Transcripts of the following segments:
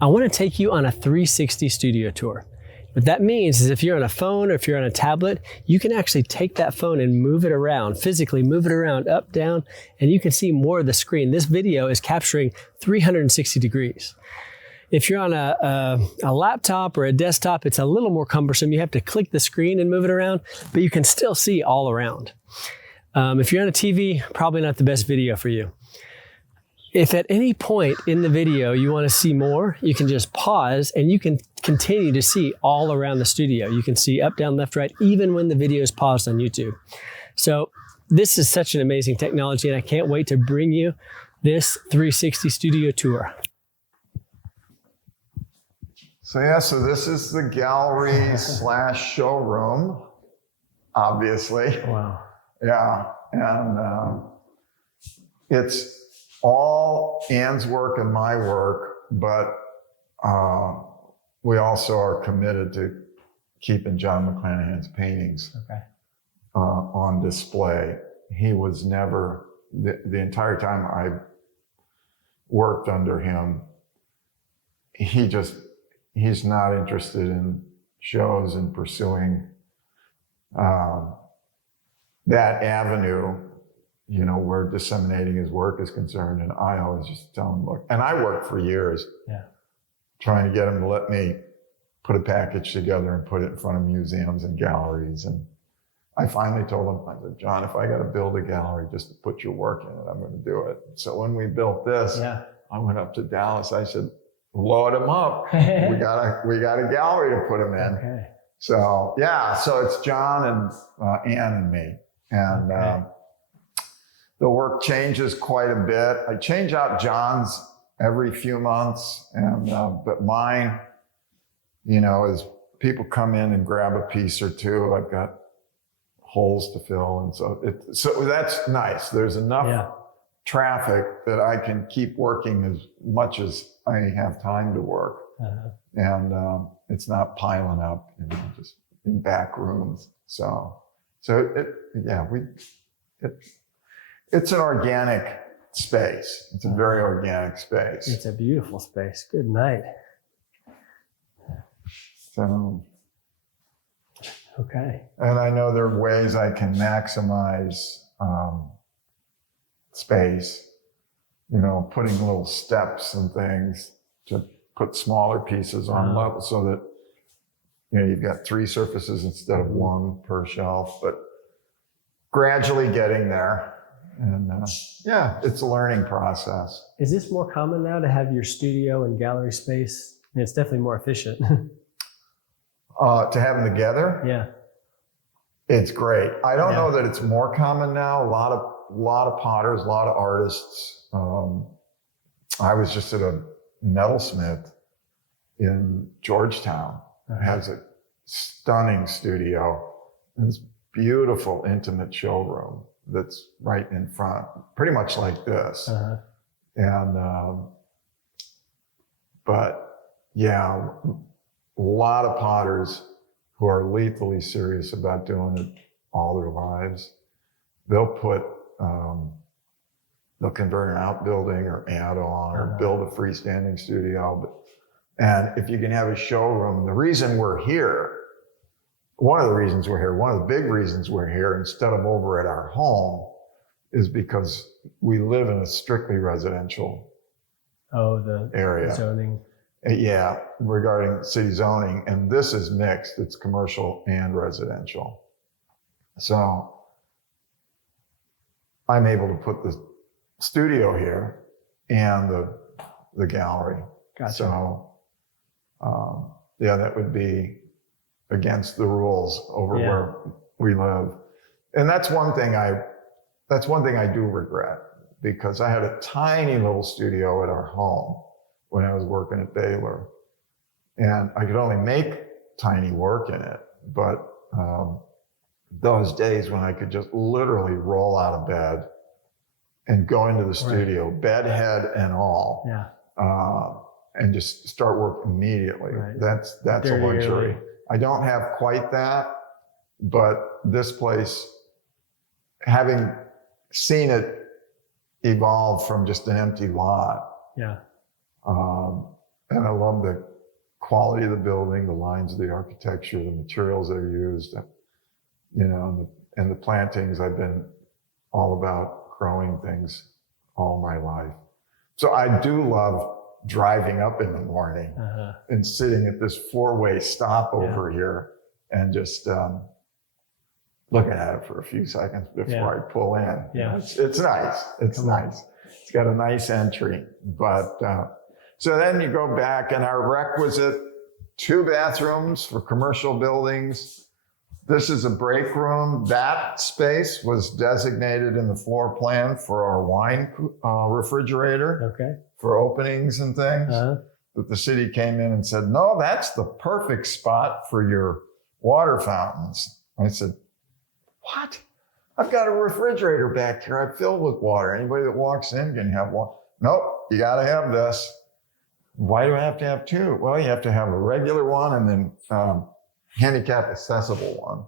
I want to take you on a 360 studio tour. What that means is if you're on a phone or if you're on a tablet, you can actually take that phone and move it around, physically move it around, up, down, and you can see more of the screen. This video is capturing 360 degrees. If you're on a laptop or a desktop, it's a little more cumbersome. You have to click the screen and move it around, but you can still see all around. If you're on a TV, probably not the best video for you. If at any point in the video you want to see more, you can just pause and you can continue to see all around the studio. You can see up, down, left, right, even when the video is paused on YouTube. So this is such an amazing technology, and I can't wait to bring you this 360 studio tour. So this is the gallery slash showroom, obviously. Wow. Yeah, and it's all Ann's work and my work, but we also are committed to keeping John McClanahan's paintings on display. He was never, the entire time I worked under him, he's not interested in shows and pursuing that avenue, you know, where disseminating his work is concerned. And I always just tell him, look, and I worked for years trying to get him to let me put a package together and put it in front of museums and galleries. And I finally told him, I said, John, if I got to build a gallery just to put your work in it, I'm going to do it. So when we built this, I went up to Dallas. I said, load him up. we got a gallery to put him in. Okay. So so it's John and Ann and me. And the work changes quite a bit. I change out John's every few months, and but mine, you know, as people come in and grab a piece or two, I've got holes to fill, and so that's nice. There's enough traffic that I can keep working as much as I have time to work, and it's not piling up, you know, just in back rooms. It's an organic space. It's a very organic space. It's a beautiful space. Good night. So, okay. And I know there are ways I can maximize space, you know, putting little steps and things to put smaller pieces on level so that, you know, you've got 3 surfaces instead of 1 per shelf, but gradually getting there. And it's a learning process. Is this more common now to have your studio and gallery space? And it's definitely more efficient. To have them together? Yeah. It's great. I don't know that it's more common now. A lot of potters, a lot of artists. I was just at a metalsmith in Georgetown. It has a stunning studio and this beautiful, intimate showroom that's right in front, pretty much like this. And, but yeah, a lot of potters who are lethally serious about doing it all their lives, they'll convert an outbuilding or add on or build a freestanding studio. And if you can have a showroom, the reason we're here, one of the big reasons we're here instead of over at our home is because we live in a strictly residential area. Zoning. Yeah, regarding city zoning. And this is mixed. It's commercial and residential. So I'm able to put the studio here and the gallery. Gotcha. So that would be against the rules over where we live. And that's one thing I do regret, because I had a tiny little studio at our home when I was working at Baylor, and I could only make tiny work in it. But those days when I could just literally roll out of bed and go into the studio, bed head and all, and just start work immediately. That's a luxury. I don't have quite that, but this place, having seen it evolve from just an empty lot, and I love know, the quality of the building, the lines of the architecture, the materials that are used, you know, and the plantings. I've been all about growing things all my life. So I do love driving up in the morning and sitting at this 4-way stop over here and just looking at it for a few seconds before I pull in. Yeah. It's nice. It's nice. It's got a nice entry. But so then you go back, and our requisite 2 bathrooms for commercial buildings. This is a break room. That space was designated in the floor plan for our wine refrigerator for openings and things. But the city came in and said, no, that's the perfect spot for your water fountains. I said, what? I've got a refrigerator back here. I filled with water. Anybody that walks in can have one. Nope, you got to have this. Why do I have to have 2? Well, you have to have a regular one and then handicap accessible one.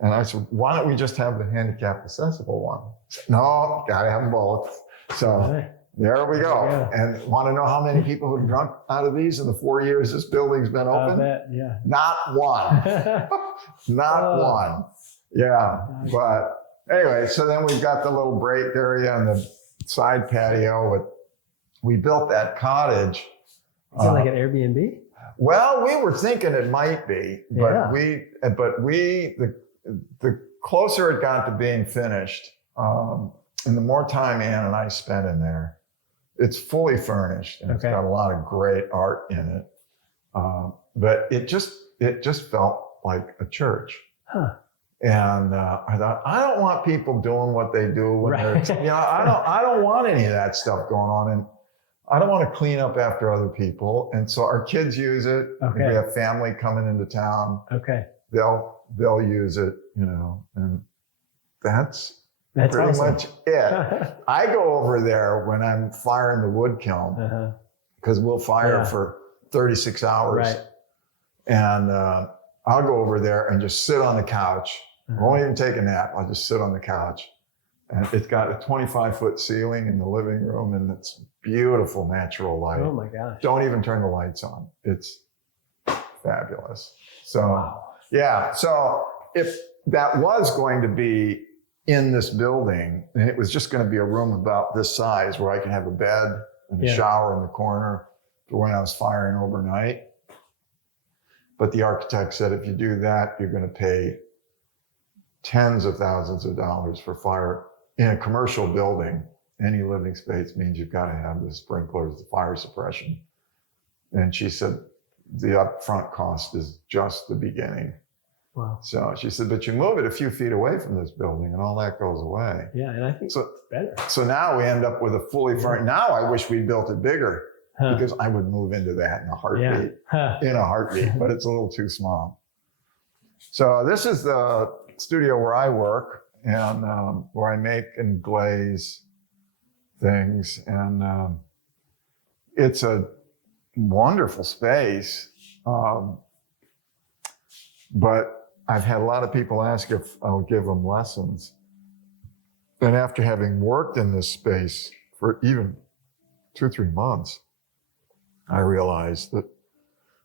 And I said, why don't we just have the handicap accessible one? Said, no, got to have them both. So there we go. And want to know how many people have drunk out of these in the 4 years this building's been open? Not one. Not one. Yeah. But anyway, so then we've got the little break area and the side patio. We built that cottage. Is it like an Airbnb? Well, we were thinking it might be, but the closer it got to being finished, and the more time Ann and I spent in there, it's fully furnished and it's got a lot of great art in it. But it just felt like a church. And I thought, I don't want people doing what they do when they're, you know, I don't want any of that stuff going on. And I don't want to clean up after other people. And so our kids use it. We have family coming into town. They'll use it, you know, and that's pretty awesome. Much it. I go over there when I'm firing the wood kiln because we'll fire for 36 hours. And I'll go over there and just sit on the couch. I won't even take a nap. I'll just sit on the couch. And it's got a 25-foot ceiling in the living room, and it's beautiful natural light. Oh my gosh. Don't even turn the lights on. It's fabulous. So, yeah. So if that was going to be in this building, and it was just going to be a room about this size where I can have a bed and a shower in the corner for when I was firing overnight. But the architect said, if you do that, you're going to pay tens of thousands of dollars for fire in a commercial building. Any living space means you've got to have the sprinklers, the fire suppression. And she said, the upfront cost is just the beginning. Wow. So she said, but you move it a few feet away from this building and all that goes away. Yeah, and I think so, it's better. So now we end up with a fully furnished. Now I wish we built it bigger because I would move into that in a heartbeat. In a heartbeat, but it's a little too small. So this is the studio where I work and where I make and glaze things. And it's a wonderful space. But I've had a lot of people ask if I'll give them lessons. And after having worked in this space for even 2 or 3 months, I realized that,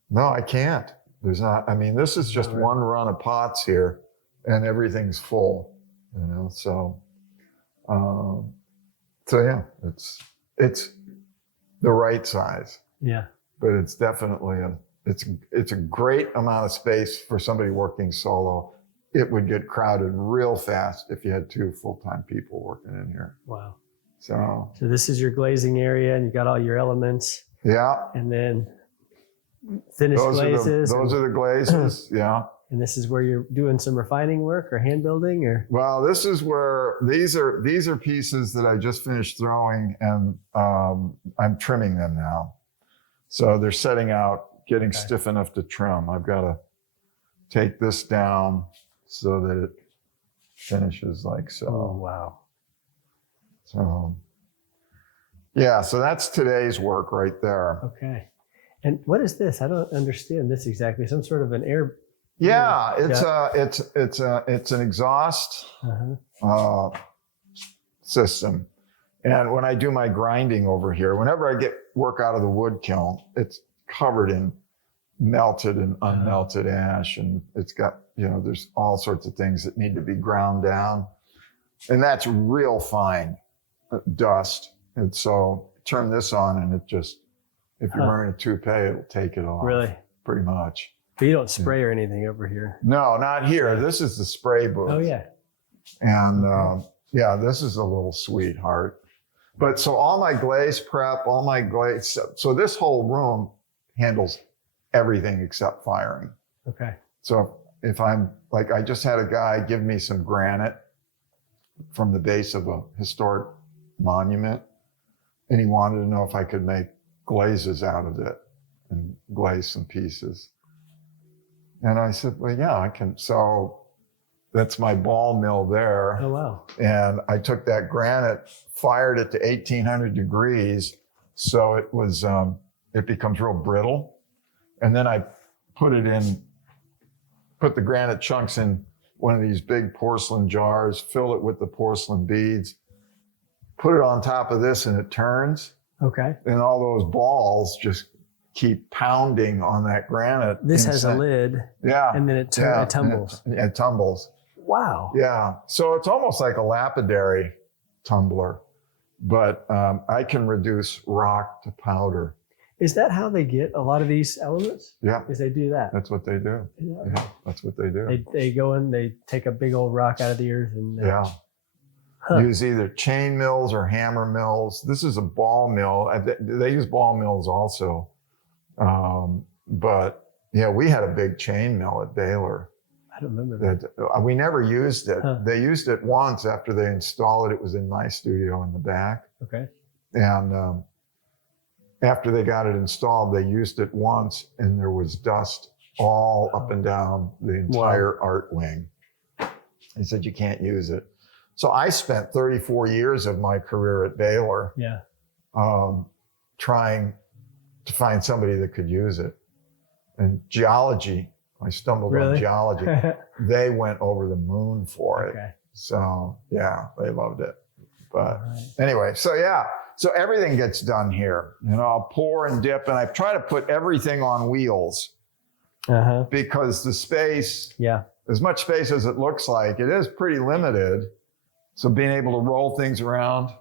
no, I can't. There's not, I mean, this is just one run of pots here and everything's full, you know? So yeah, it's the right size. Yeah. But it's definitely it's a great amount of space for somebody working solo. It would get crowded real fast if you had 2 full-time people working in here. Wow. So this is your glazing area and you got all your elements. Yeah. And then finished glazes. Those are the glazes. Yeah. And this is where you're doing some refining work or hand building, or? Well, this is where these are pieces that I just finished throwing, and I'm trimming them now. So they're setting out, getting stiff enough to trim. I've got to take this down so that it finishes like so. Oh, wow. So, yeah, so that's today's work right there. Okay. And what is this? I don't understand this exactly. Some sort of an air. Yeah, it's an exhaust system. And when I do my grinding over here, whenever I get work out of the wood kiln, covered in melted and unmelted ash, and it's got, there's all sorts of things that need to be ground down, and that's real fine dust. And so turn this on, and it just, if you're wearing a toupee, it'll take it off. Really? Pretty much. But you don't spray or anything over here. No, not here. This is the spray booth. Oh yeah. And this is a little sweetheart. But so all my glaze prep, so this whole room handles everything except firing. Okay. So if I'm like, I just had a guy give me some granite from the base of a historic monument, and he wanted to know if I could make glazes out of it and glaze some pieces. And I said, well, yeah, I can. So that's my ball mill there. Oh, wow. And I took that granite, fired it to 1800 degrees. So it was, it becomes real brittle. And then I put the granite chunks in one of these big porcelain jars, fill it with the porcelain beads, put it on top of this, and it turns. Okay. And all those balls just keep pounding on that granite. This has a lid. Yeah. And then it tumbles. It tumbles. Wow. Yeah. So it's almost like a lapidary tumbler, but I can reduce rock to powder. Is that how they get a lot of these elements? Yeah. Is they do that? That's what they do. Yeah, that's what they do. They go in, they take a big old rock out of the earth and use either chain mills or hammer mills. This is a ball mill. They use ball mills also. But yeah, we had a big chain mill at Baylor. I don't remember that. We never used it. They used it once after they installed it. It was in my studio in the back. Okay. And after they got it installed, they used it once, and there was dust all up and down the entire art wing. They said, you can't use it. So I spent 34 years of my career at Baylor trying to find somebody that could use it. And geology, I stumbled on geology. They went over the moon for it. Okay. So yeah, they loved it. But anyway, so everything gets done here. I'll pour and dip, and I try to put everything on wheels because the space, as much space as it looks like, it is pretty limited. So being able to roll things around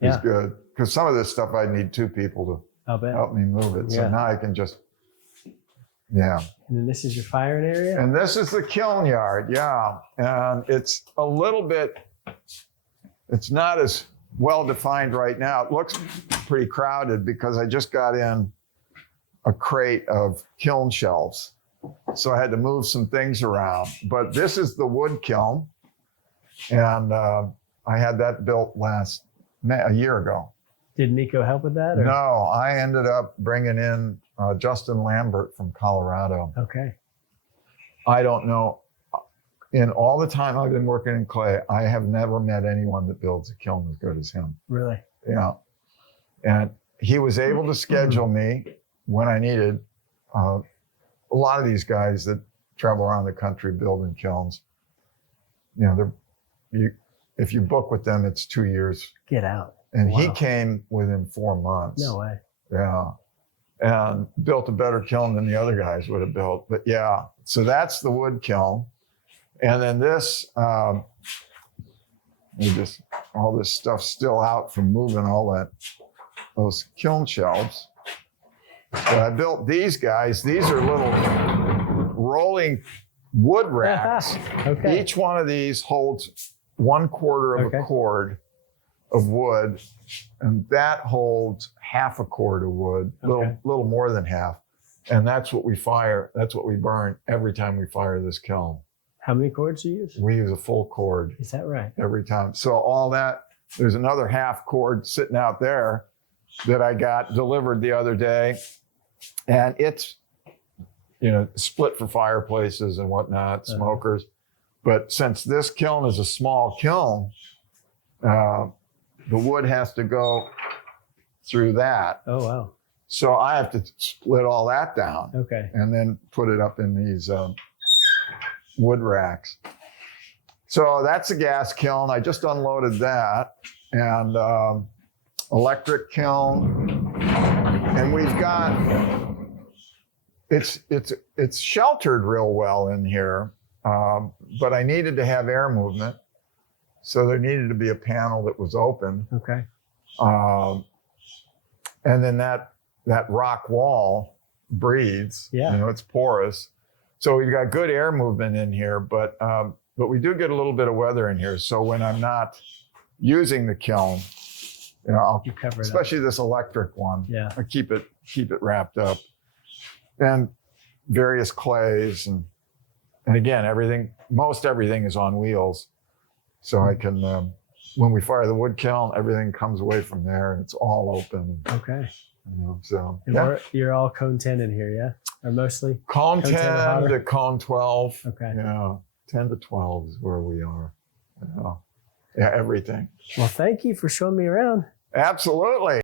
is good, because some of this stuff I need two people to help me move it. So now I can just, And then this is your firing area? And this is the kiln yard, And it's a little bit, it's not as well defined right now. It looks pretty crowded because I just got in a crate of kiln shelves. So I had to move some things around. But this is the wood kiln. And I had that built a year ago. Did Nico help with that? Or? No, I ended up bringing in Justin Lambert from Colorado. Okay. I don't know. In all the time I've been working in clay, I have never met anyone that builds a kiln as good as him. Really? Yeah. And he was able to schedule me when I needed. A lot of these guys that travel around the country building kilns, if you book with them, it's 2 years. Get out. And he came within 4 months. No way. Yeah. And built a better kiln than the other guys would have built. But so that's the wood kiln. And then this, all this stuff still out from moving those kiln shelves. But I built these guys. These are little rolling wood racks. Okay. Each one of these holds 1/4 of a cord of wood, and that holds half a cord of wood, little more than half. And that's what we fire. That's what we burn every time we fire this kiln. How many cords do you use? We use a full cord. Is that right? Every time. So all that, there's another half cord sitting out there that I got delivered the other day. And it's, split for fireplaces and whatnot, smokers. But since this kiln is a small kiln, the wood has to go through that. Oh, wow. So I have to split all that down. Okay. And then put it up in these wood racks. So that's a gas kiln. I just unloaded that. And electric kiln. And we've got It's sheltered real well in here, but I needed to have air movement, so there needed to be a panel that was open. Okay. And then that rock wall breathes. Yeah. You know, it's porous, so we've got good air movement in here. But we do get a little bit of weather in here. So when I'm not using the kiln, you know, You cover it especially this electric one. Yeah. I keep it wrapped up, and various clays and again most everything is on wheels, so I can when we fire the wood kiln, everything comes away from there and it's all open. Okay. You know, so And you're all cone 10 in here, yeah? Or mostly? Cone Cone 10 or 10 hotter? to cone 12. Okay. Yeah, 10 to 12 is where we are. Yeah, everything. Well, thank you for showing me around. Absolutely.